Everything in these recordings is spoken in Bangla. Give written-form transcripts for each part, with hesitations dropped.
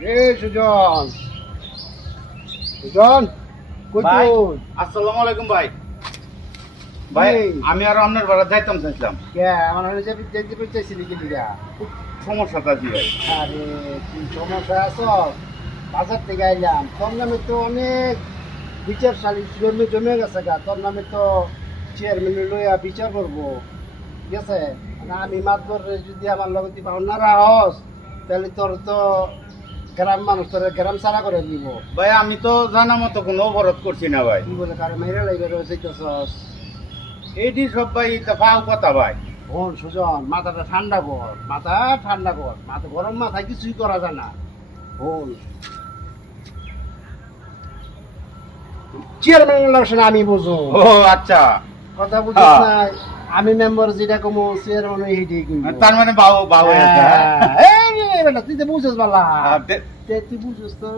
সুজন সুজন কই ভাই, তুই? আসসালামু আলাইকুম ভাই। ভাই আমি আর আপনার বাড়া যাইতাম চাইছিলাম, কে আমার হলে যাবি যেতে পেরেছিলি কি লিগা? খুব সমস্যাটা আছে ভাই। আরে তুই সমস্যা আছো, বাজার থেকে আইলাম, তোর নামে তো অনেক বিচার সালিশ জমে গেছে গা, তোর নামে তো চেয়ারম্যান লইয়া বিচার করবো, ঠিক আছে? না আমি মাতবর যদি আমার লগত না রাহস তাহলে তোর তো গ্রাম মানুষ তোর গ্রাম সারা করে দিব। ভাই আমি তো জানা মতো কোনো অপরাধ করছি না ভাই। কি বলে কারো মেরে লাগবে রয়েছেস? এইটি সব ভাই তা পাও কথা ভাই। শোন সুজন, মাথাটা ঠান্ডা কর, মাথা ঠান্ডা কর, মাথা গরম মাথায় কিছুই করা যায় না। শোন, চেয়ারম্যান ইলেকশন আমি বুঝো, ও আচ্ছা, কথা বুঝিস হ্যাঁ। না? আমি মেম্বার যেটা কমো চেয়ারম্যান এইটাই কইব। তার মানে বাবু বাবু আছে, হ্যাঁ? এই রে বেটা, তুই তো বুঝছিস বালা, তুই বুঝছিস তো।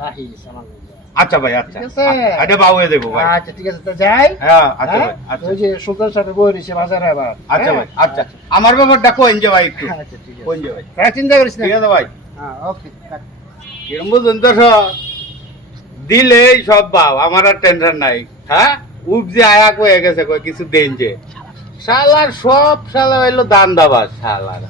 রাহিস আমার লগে। আচ্ছা ভাই, আচ্ছা ঠিক আছে। আচ্ছা বাবু দেবো ভাই। আচ্ছা ঠিক আছে, তো যাই। হ্যাঁ আচ্ছা হ্যাঁ? ভাই, আচ্ছা ওই যে সুলতান সাহেব বই রয়েছে বাজারে আবার। আচ্ছা হ্যাঁ? ভাই, আচ্ছা আমার ব্যাপারটা কোয়েন যে ভাই একটু আচ্ছা ঠিক কোয়েন আছে, যে ভাই, তারা চিন্তা করিস না। ঠিক আছে ভাই। হ্যাঁ ওকে। কিরম বুঝুন তো সব দিলেই সব বাপ, আমার আর টেনশন নাই। হ্যাঁ উপজে আয়া কয়ে গেছে কয় কিছু দেন যে, শালার সব শালা হইলো দান দাবাজ শালার।